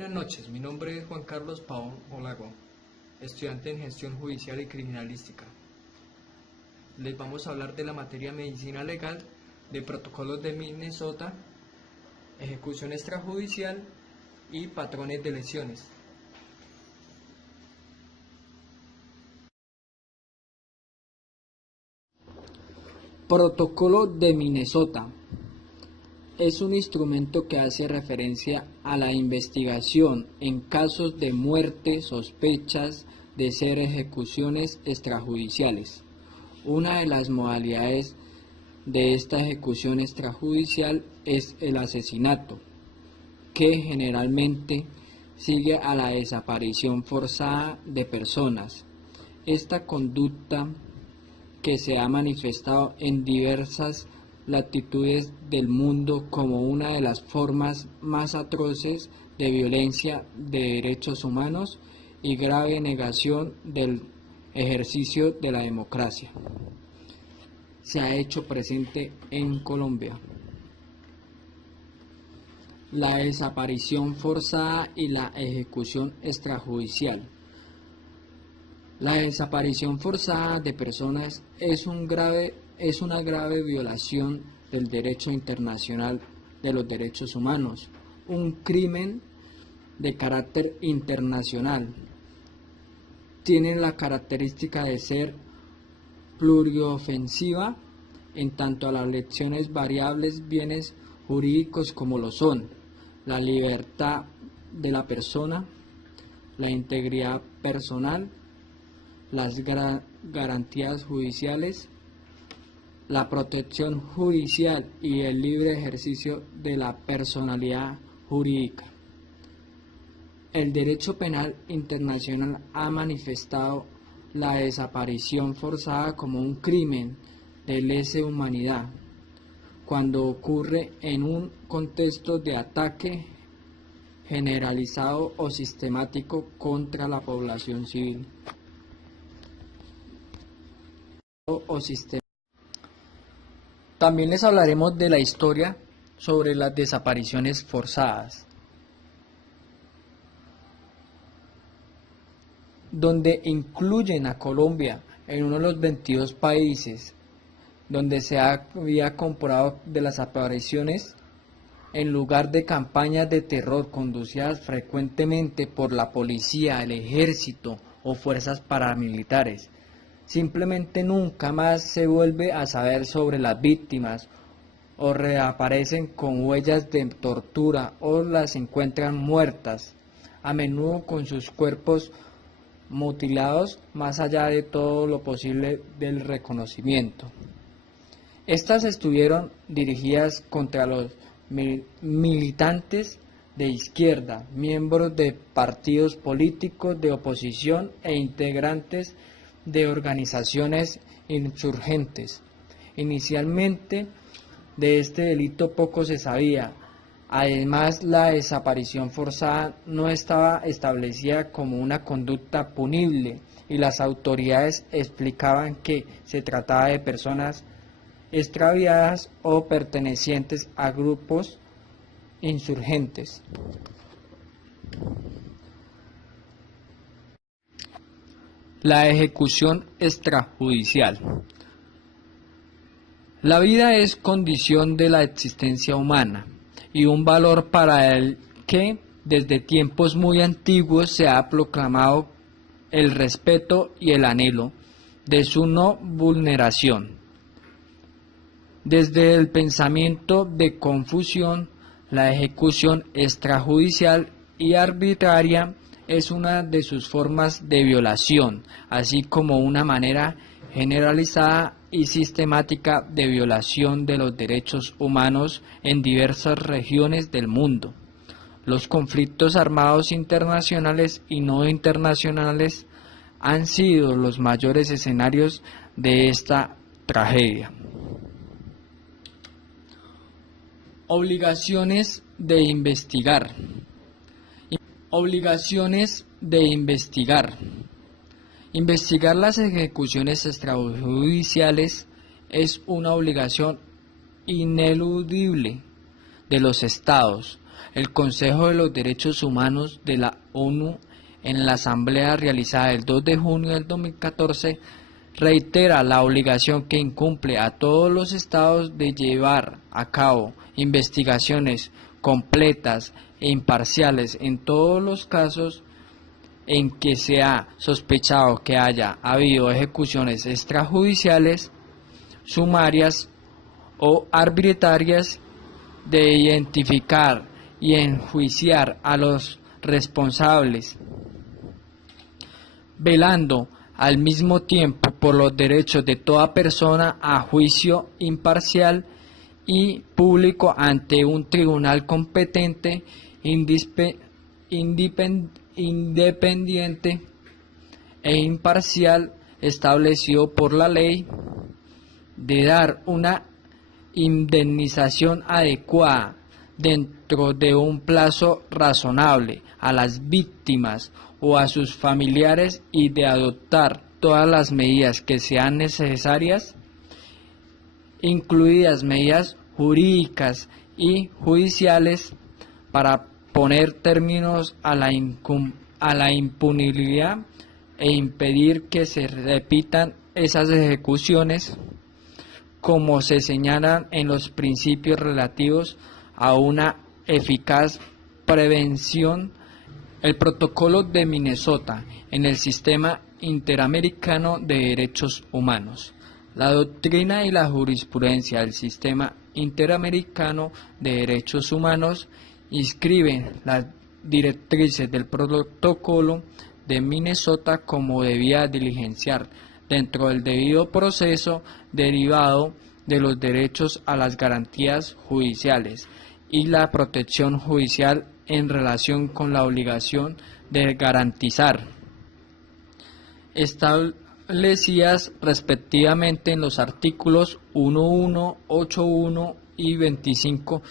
Buenas noches, mi nombre es Juan Carlos Pavón Olago, estudiante en Gestión Judicial y Criminalística. Les vamos a hablar de la materia Medicina Legal, de Protocolos de Minnesota, Ejecución Extrajudicial y Patrones de Lesiones. Protocolo de Minnesota es un instrumento que hace referencia a la investigación en casos de muerte, sospechas de ser ejecuciones extrajudiciales. Una de las modalidades de esta ejecución extrajudicial es el asesinato, que generalmente sigue a la desaparición forzada de personas. Esta conducta, que se ha manifestado en diversas latitudes del mundo como una de las formas más atroces de violencia de derechos humanos y grave negación del ejercicio de la democracia, se ha hecho presente en Colombia. La desaparición forzada y la ejecución extrajudicial. La desaparición forzada de personas es una grave violación del derecho internacional de los derechos humanos, un crimen de carácter internacional. Tiene la característica de ser pluriofensiva en tanto a las lesiones variables bienes jurídicos como lo son la libertad de la persona, la integridad personal, las garantías judiciales, la protección judicial y el libre ejercicio de la personalidad jurídica. El derecho penal internacional ha manifestado la desaparición forzada como un crimen de lesa humanidad cuando ocurre en un contexto de ataque generalizado o sistemático contra la población civil. También les hablaremos de la historia sobre las desapariciones forzadas, donde incluyen a Colombia en uno de los 22 países donde se había comprobado de las apariciones en lugar de campañas de terror conducidas frecuentemente por la policía, el ejército o fuerzas paramilitares. Simplemente nunca más se vuelve a saber sobre las víctimas o reaparecen con huellas de tortura o las encuentran muertas, a menudo con sus cuerpos mutilados más allá de todo lo posible del reconocimiento. Estas estuvieron dirigidas contra los militantes de izquierda, miembros de partidos políticos de oposición e integrantes de organizaciones insurgentes. Inicialmente de este delito poco se sabía. Además, la desaparición forzada no estaba establecida como una conducta punible y las autoridades explicaban que se trataba de personas extraviadas o pertenecientes a grupos insurgentes. La ejecución extrajudicial. La vida es condición de la existencia humana y un valor para el que desde tiempos muy antiguos se ha proclamado el respeto y el anhelo de su no vulneración. Desde el pensamiento de Confucio, la ejecución extrajudicial y arbitraria es una de sus formas de violación, así como una manera generalizada y sistemática de violación de los derechos humanos en diversas regiones del mundo. Los conflictos armados internacionales y no internacionales han sido los mayores escenarios de esta tragedia. Obligaciones de investigar. Obligaciones de investigar. Investigar las ejecuciones extrajudiciales es una obligación ineludible de los estados, el Consejo de los Derechos Humanos de la ONU, en la asamblea realizada el 2 de junio del 2014, reitera la obligación que incumbe a todos los estados de llevar a cabo investigaciones completas e imparciales en todos los casos en que se ha sospechado que haya habido ejecuciones extrajudiciales, sumarias o arbitrarias, de identificar y enjuiciar a los responsables, velando al mismo tiempo por los derechos de toda persona a juicio imparcial y público ante un tribunal competente, independiente e imparcial establecido por la ley, de dar una indemnización adecuada dentro de un plazo razonable a las víctimas o a sus familiares y de adoptar todas las medidas que sean necesarias, incluidas medidas jurídicas y judiciales, para poner términos a la impunidad e impedir que se repitan esas ejecuciones, como se señalan en los principios relativos a una eficaz prevención. El Protocolo de Minnesota en el Sistema Interamericano de Derechos Humanos. La doctrina y la jurisprudencia del Sistema Interamericano de Derechos Humanos inscriben las directrices del Protocolo de Minnesota como debía diligenciar dentro del debido proceso derivado de los derechos a las garantías judiciales y la protección judicial en relación con la obligación de garantizar, establecidas respectivamente en los artículos 1.1, 8.1 y 25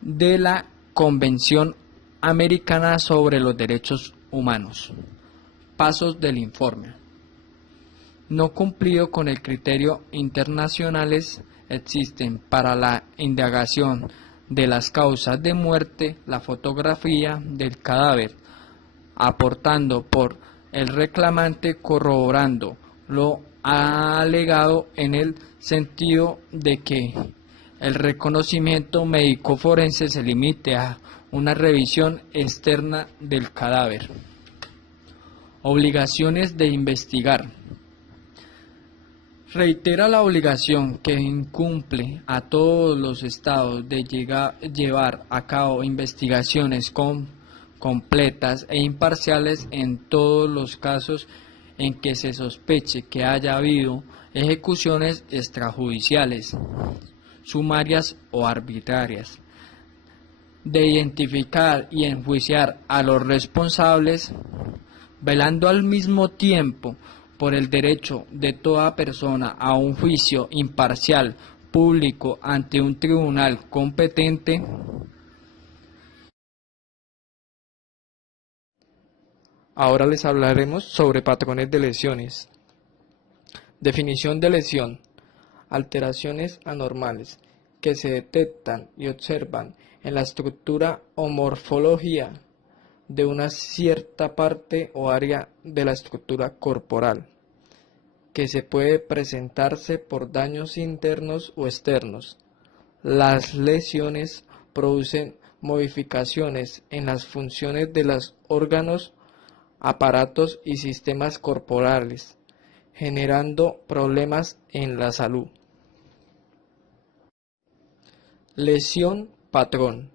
de la Convención Americana sobre los Derechos Humanos. Pasos del informe. No cumplido con el criterio internacionales existen para la indagación de las causas de muerte la fotografía del cadáver, aportando por el reclamante corroborando lo alegado en el sentido de que el reconocimiento médico forense se limite a una revisión externa del cadáver. Obligaciones de investigar. Reitera la obligación que incumbe a todos los estados de llevar a cabo investigaciones completas e imparciales en todos los casos en que se sospeche que haya habido ejecuciones extrajudiciales, sumarias o arbitrarias, de identificar y enjuiciar a los responsables, velando al mismo tiempo por el derecho de toda persona a un juicio imparcial, público, ante un tribunal competente. Ahora les hablaremos sobre patrones de lesiones. Definición de lesión: alteraciones anormales que se detectan y observan en la estructura o morfología de una cierta parte o área de la estructura corporal, que se puede presentarse por daños internos o externos. Las lesiones producen modificaciones en las funciones de los órganos, aparatos y sistemas corporales, generando problemas en la salud. Lesión patrón: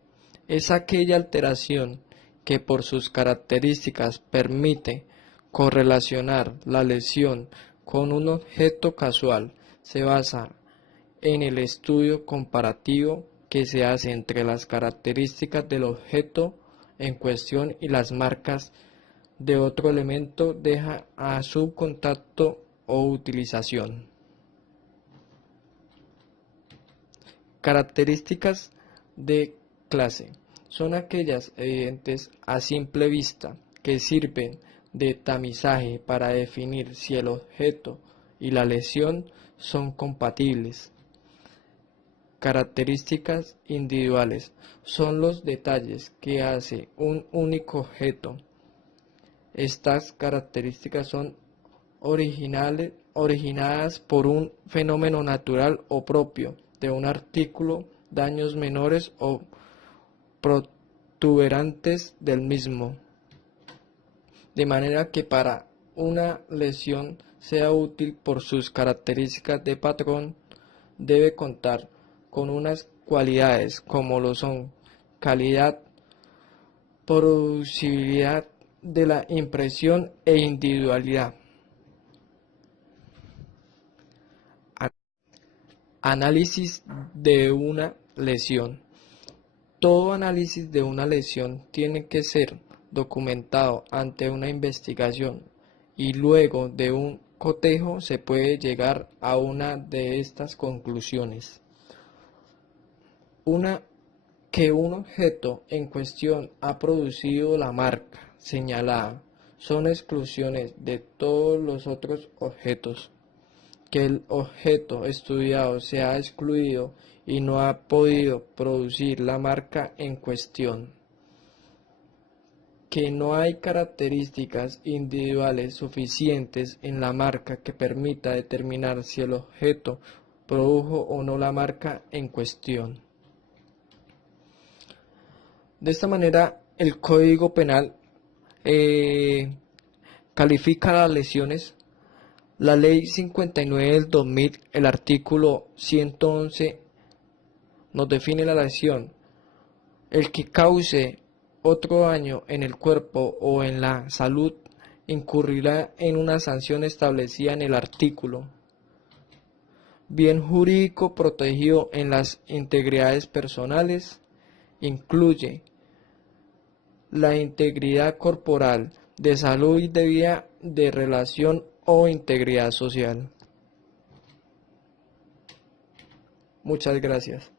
es aquella alteración que por sus características permite correlacionar la lesión con un objeto casual. Se basa en el estudio comparativo que se hace entre las características del objeto en cuestión y las marcas de otro elemento deja a su contacto o utilización. Características de clase: son aquellas evidentes a simple vista que sirven de tamizaje para definir si el objeto y la lesión son compatibles. características individuales son los detalles que hace un único objeto. Estas características son originadas por un fenómeno natural o propio de un artículo, daños menores o protuberantes del mismo. De manera que para una lesión sea útil por sus características de patrón, debe contar con unas cualidades como lo son calidad, producibilidad de la impresión e individualidad. Análisis de una lesión. Todo análisis de una lesión tiene que ser documentado ante una investigación y luego de un cotejo se puede llegar a una de estas conclusiones. Que un objeto en cuestión ha producido la marca señalada son exclusiones de todos los otros objetos. Que el objeto estudiado se ha excluido y no ha podido producir la marca en cuestión. Que no hay características individuales suficientes en la marca que permita determinar si el objeto produjo o no la marca en cuestión. De esta manera, el Código Penal califica las lesiones. La Ley 59 del 2000, el artículo 111, nos define la lesión: el que cause otro daño en el cuerpo o en la salud incurrirá en una sanción establecida en el artículo. Bien jurídico protegido en las integridades personales incluye la integridad corporal, de salud y de vida, de relación o integridad social. Muchas gracias.